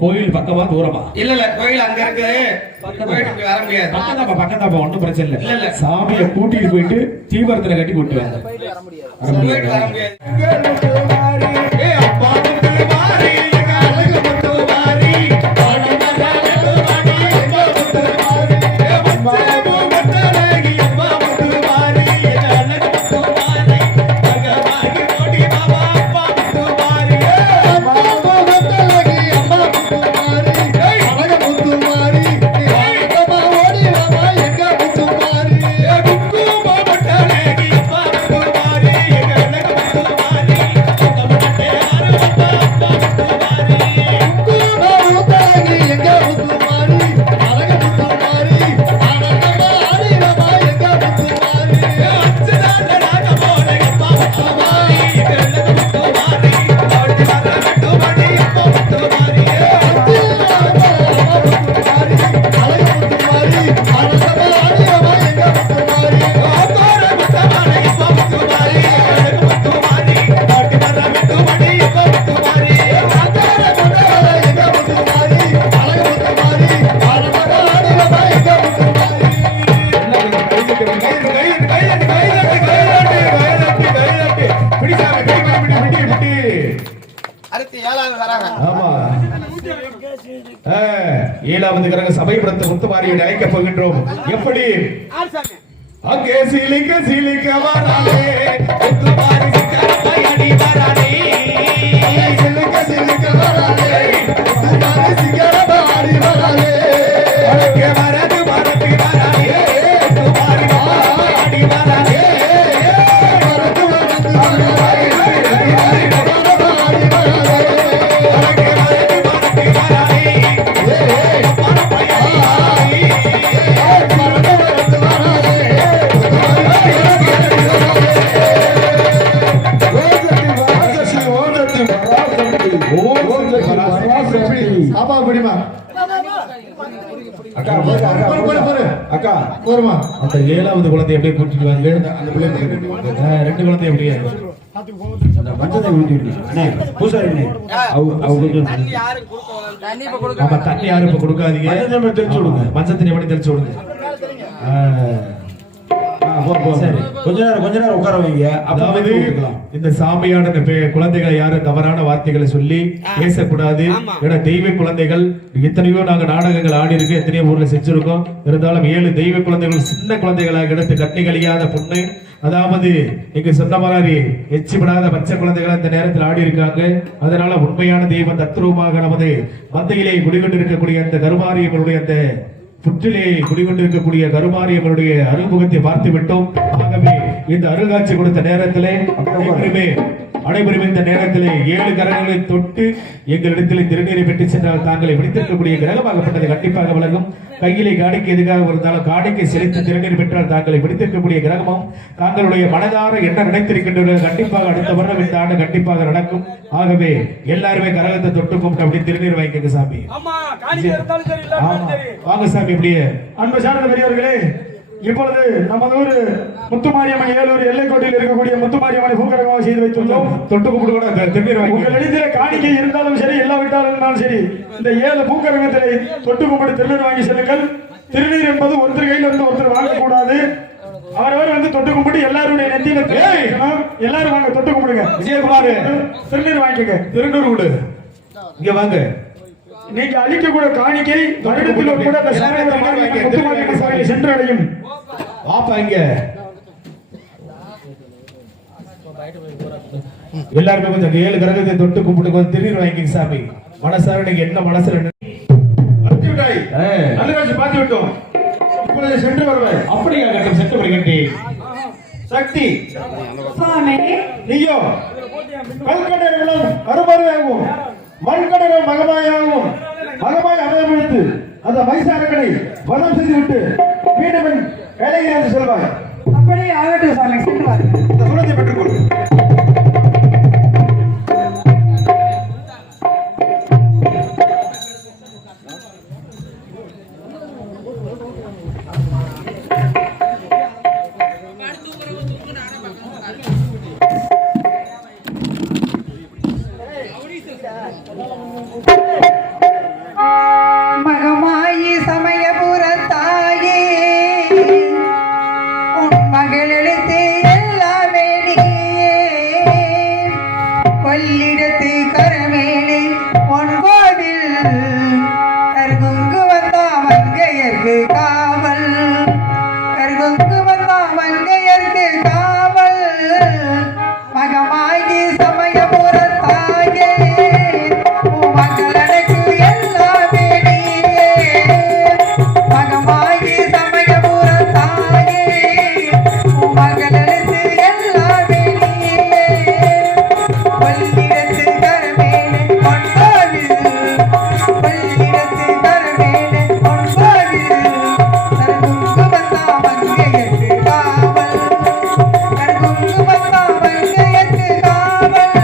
கோயில் பக்கமா தூரமா? இல்ல கோயில் அங்க இருக்கு, போயிட்டு வர முடியாது. பக்கத்தாப்பா ஒன்றும் பிரச்சனை இல்ல, இல்லை. இல்ல. சாமியை கூட்டிட்டு போயிட்டு தீவிரத்துல கட்டி கூட்டு வாங்க. போயிட்டு வர முடியாது. அடுத்து ஏழாவது வராங்க. ஆமா. ஏழாவது கிரக சபைபுரத்து முத்துமாரியை அழைக்கப் போகின்றோம். எப்படி அங்கே சிலிக்க சிலிக்க வரானே முத்துமாரி சிக்கரமாய் அடி வரானே, சிலிக்க சிலிக்க வரானே முத்துமாரி சிக்கரமாய் அடி வரானே, அங்கே வரது வரது வரானே முத்துமாரி அடி வரானே, வரது வரது வரானே அக்கா போருமா அந்த ஏழாவது குழந்தை எப்படியே கூட்டிட்டு வாங்க. அந்த பிள்ளை ரெண்டு குழந்தை எப்படியே மஞ்சத்தை ஊற்றி பூசாரி தண்ணி யாரும் இப்ப கொடுக்காதீங்க. தெரிச்சு விடுங்க. மஞ்சத்தினை எப்படி தெரிச்சு விடுங்க. சரி, கொஞ்ச நேரம் உட்கார வைங்க. அதாவது இந்த சாமியான குழந்தைகளை யாரும் தவறான வார்த்தைகளை சொல்லி பேசக்கூடாது. ஏன்னா தெய்வ குழந்தைகள் எத்தனையோ நாங்க நாடகங்கள் ஆடி இருக்கு, எத்தனையோ ஊர்ல செஞ்சிருக்கோம். இருந்தாலும் 7 தெய்வ குழந்தைகள் சின்ன குழந்தைகளாக எடுத்து கட்டி கழியாத பொண்ணு, அதாவது நீங்க சொன்ன மாதிரி எச்சிப்படாத பச்சை குழந்தைகள் இந்த நேரத்தில் ஆடி இருக்காங்க. அதனால உண்மையான தெய்வம் தத்ரூபமாக நமது மந்தையிலே குடிகொண்டு இருக்கக்கூடிய அந்த கருமாரியம்மனுடைய அந்த புற்றிலே குடிகொண்டிருக்கக்கூடிய கருமாரியம்மனுடைய அருள்முகத்தை பார்த்து விட்டோம். ஆகவே இந்த அருள்காட்சி கொடுத்த நேரத்திலே அனைவரும் இந்த நேரத்திலே 7 கரங்களை தொட்டு எங்களிடத்தில் திருநீரை பெற்று சென்றால் தாங்களை விடுத்திருக்கக்கூடிய கிரகமாகப்பட்டது கண்டிப்பாக விலகும். கையிலே காணிக்கை எதுக்காக இருந்தாலும் காணிக்கை செலுத்தி திருநீர் பெற்றால் தாங்களை விடுத்திருக்கக்கூடிய கிரகமும் தாங்களுடைய மனதார என்ன நினைத்திருக்கின்ற கண்டிப்பாக அடுத்த வருடம் இந்த ஆண்டு கண்டிப்பாக நடக்கும். ஆகவே எல்லாருமே கரகத்தை தொட்டு கும்பிட்டு அப்படி திருநீர் வாங்கிக்க சாமி. வாங்க சாமி. இப்படியே அன்பு சார்ந்த பெரியவர்களே, இப்பொழுது நமது ஊர் முத்துமாரியம்மன் ஏலூர் எல்லைக்கோட்டில் இருக்கக்கூடிய முத்துமாரியம்மனை பூக்கரகமாக செய்து வைத்துள்ளோம். தொட்டு கும்பிட்டு கூட திருநீர் வாங்கி உங்கள் எழுதிய காணிக்கை இருந்தாலும் சரி, இல்லாவிட்டாலும் இருந்தாலும் சரி, இந்த 7 பூக்கரகத்திலே தொட்டு கும்பிட்டு திருநீர் வாங்கி செல்லுங்கள். திருநீர் என்பது ஒருத்தர் கையில இருந்து ஒருத்தர் வாங்கக்கூடாது. அவரவர் வந்து தொட்டு கும்பிட்டு எல்லாருடைய நெத்தியில எல்லாரும் வாங்க தொட்டு கும்பிடுங்க. விஜயகுமார் திருநீர் வாங்கிக்கங்க. திருநூறு கொடு. இங்க வாங்க. நீங்க அளிக்கக்கூட காணிக்கை வருடத்தில் கூட அந்த சாமியை சென்றடையும். வாப்பா இங்க எல்லாருமே கொஞ்சம் 7 கிரகத்தை தொட்டு கும்பிட்டு கொஞ்சம் திருநீர் வாங்கிக்க சாமி. மனசார நீங்க என்ன மனசுல பார்த்து விட்டோம். இப்பொழுது சென்று வருவேன். அப்படியா கட்டம் சென்று வருகின்றே சக்தி சுவாமி நீயோ கல்கடலும் கருமறையாகவும் மண்கடலும் மகமாயாகவும் மகமாய் அமையப்படுத்து அந்த மைசாரங்களை வதம் செய்து விட்டு மீண்டும் வேலையிலிருந்து செல்வாய். அப்படியே ஆகட்டும் சாமி, சென்று வாருங்கள். இந்த சுரத்தை பெற்றுக்கொள். மகமாயி சமயபுர தாயே உன் மகள் எழுத்து எல்லாமே நீயே கொள்ளிடத்து கரமேலு உன் கோவில் கருகுங்கு வந்தா மங்கையர்க்கு காவல் கருகுங்கு வந்தா மங்கையர்க்கு காவல் மகமாயி சமயபுர தாயே உன் மகள் எனக்கு எல்லாமே நீயே மகமாயி சமயபுர தாயே உன் மகள் எழுத்து எல்லாமே நீயே கொள்ளிடத்து கரமேலு உன் கோவில் கொள்ளிடத்து கரமேலு உன் கோவில் கருகுங்கு வந்தா மங்கையர்க்கு காவல் கருகுங்கு வந்தா மங்கையர்க்கு காவல்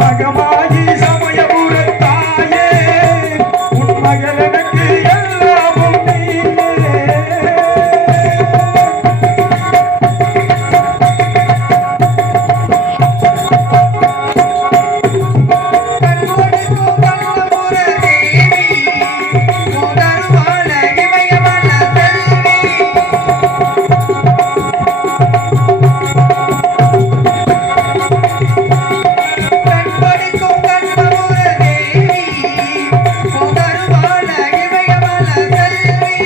மகமாயி சமயபுர தாயே உன் மகள் எனக்கு எல்லாமும் நீயே கண்கொடுக்கும் கண்ணபுர தேவி உதருவான இமயமல செல்வி கண்கொடுக்கும் கண்ணபுர தேவி உதருவான இமயமல செல்வி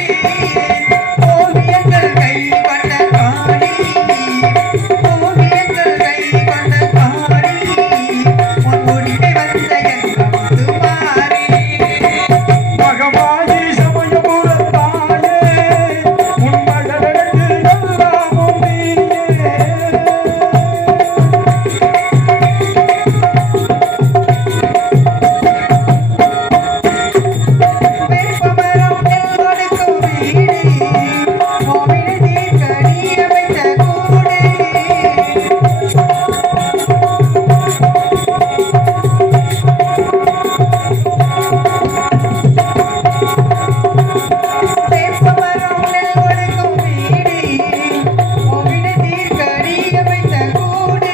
ஓவியங்கள் கை கொண்ட காணி ஓவியங்கள் கை கொண்ட காணி உன் முடிவை வந்த எங்கள் மாறி மகமாயி சமயபுர தாயே உன் மகள் எனக்கு எல்லாமும் நீயே வேப்பமரம் நெல்வடுக்கும் வீடு கோவிலதி கனி அமைத்த கூடு வேப்பமரம் நெல்வடுக்கும் வீடு கோவிலதி கனி அமைத்த கூடு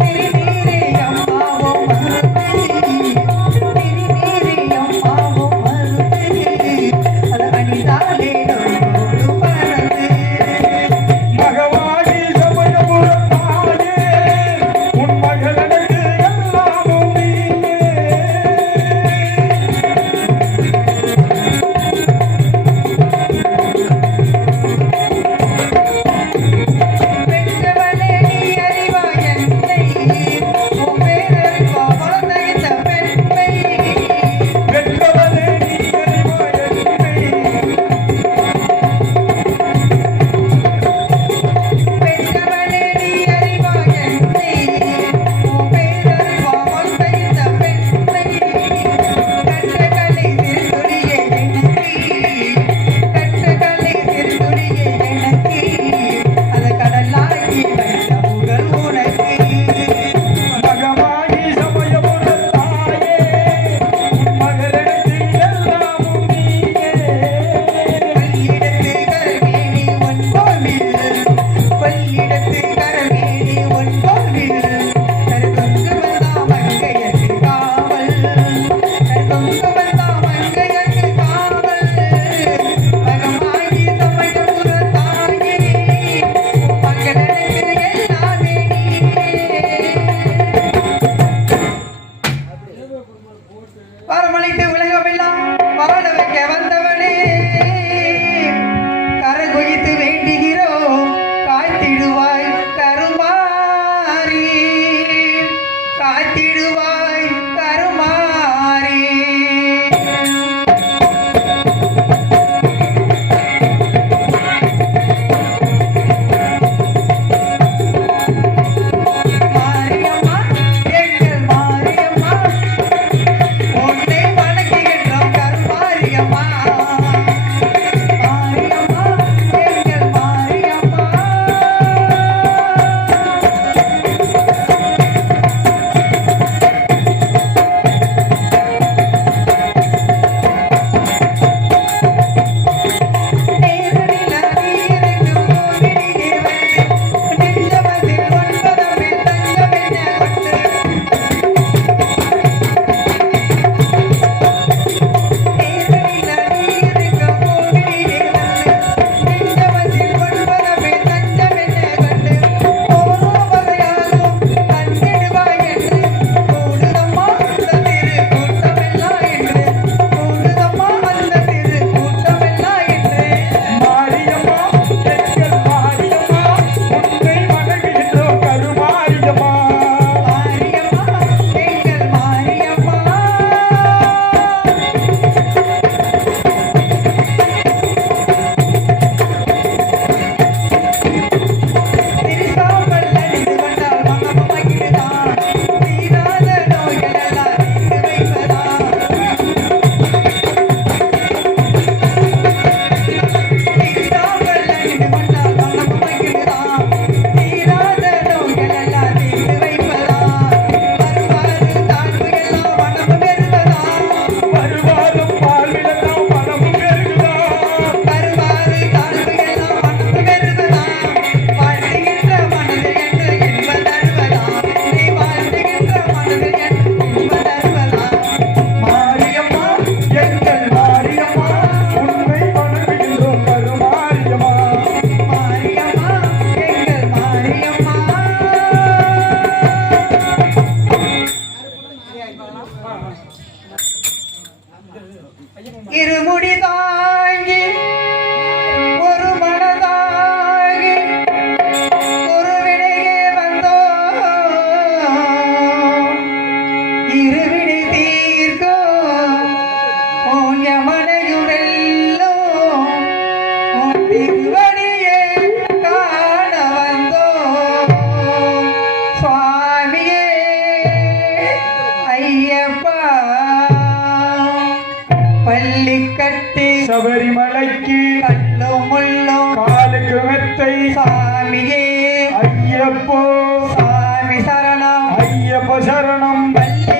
திருநீரே அம்மாவும் மறுத்து திருநீரே அம்மாவும் மறுத்து அது அணிந்தாலே நோடு பறந்து மகமாயி சமயபுர தாயே உன் மகள் எனக்கு எல்லாமும் நீயே பெற்றவளே நீ அறிவாய் என்னை உன் பேரறிவா வளர்ந்த பெண்மை பெற்றவனே நீ அறிவாய் என்னை பெற்றவளே நீ அறிவாய் என்னை உன் பேரறிவா வளர்ந்த பெண்மை கற்றகலை சிறுதுளியே எனக்கு கற்றகலை சிறுதுளியே எனக்கு அது கடலாகி வைத்த புகழ் உனக்கு மகமாயி சமயபுர தாயே உன் மகள் எனக்கு எல்லாமும் நீயே பள்ளிடத்து கரமேனி உன் கோவில் பள்ளிடத்து கரமேனி உன் கோவில் கருகொங்கு வந்தா மங்கையர்க்கு காவல் கருகொங்கு வந்தா மங்கையர்க்கு காவல் மகமாயி சமயபுர தாயே உன் மகள் எனக்கு எல்லாமே வரமளித்து உலகமெல்லாம் வாழ வைக்க வந்தவனே கரகுயித்து வேண்டுகிறோம் காத்திடுவாய் கருமாரி காத்திடுவாய் கருமாரி மாரியம்மா எங்கள் மாரியம்மா உன்னை வணங்குகின்றோம் கருமாரியம்மா மாரியம்மா எங்கள் மாரியம்மா இருமுடி தாங்கி ஒரு மனதாகி ஒரு வினையே வந்தோம் இருவினை தீர்க்கும் உன் யமனையும் வெல்லும் உன் திருவடியை காண வந்தோம் சுவாமியே ஐயப்பா பள்ளிக்கட்டு சபரிமலைக்கு கல்லும் முள்ளும் காலுக்கு மெத்தை சாமியே ஐயப்போ சாமி சரணம் ஐயப்ப சரணம் பள்ளி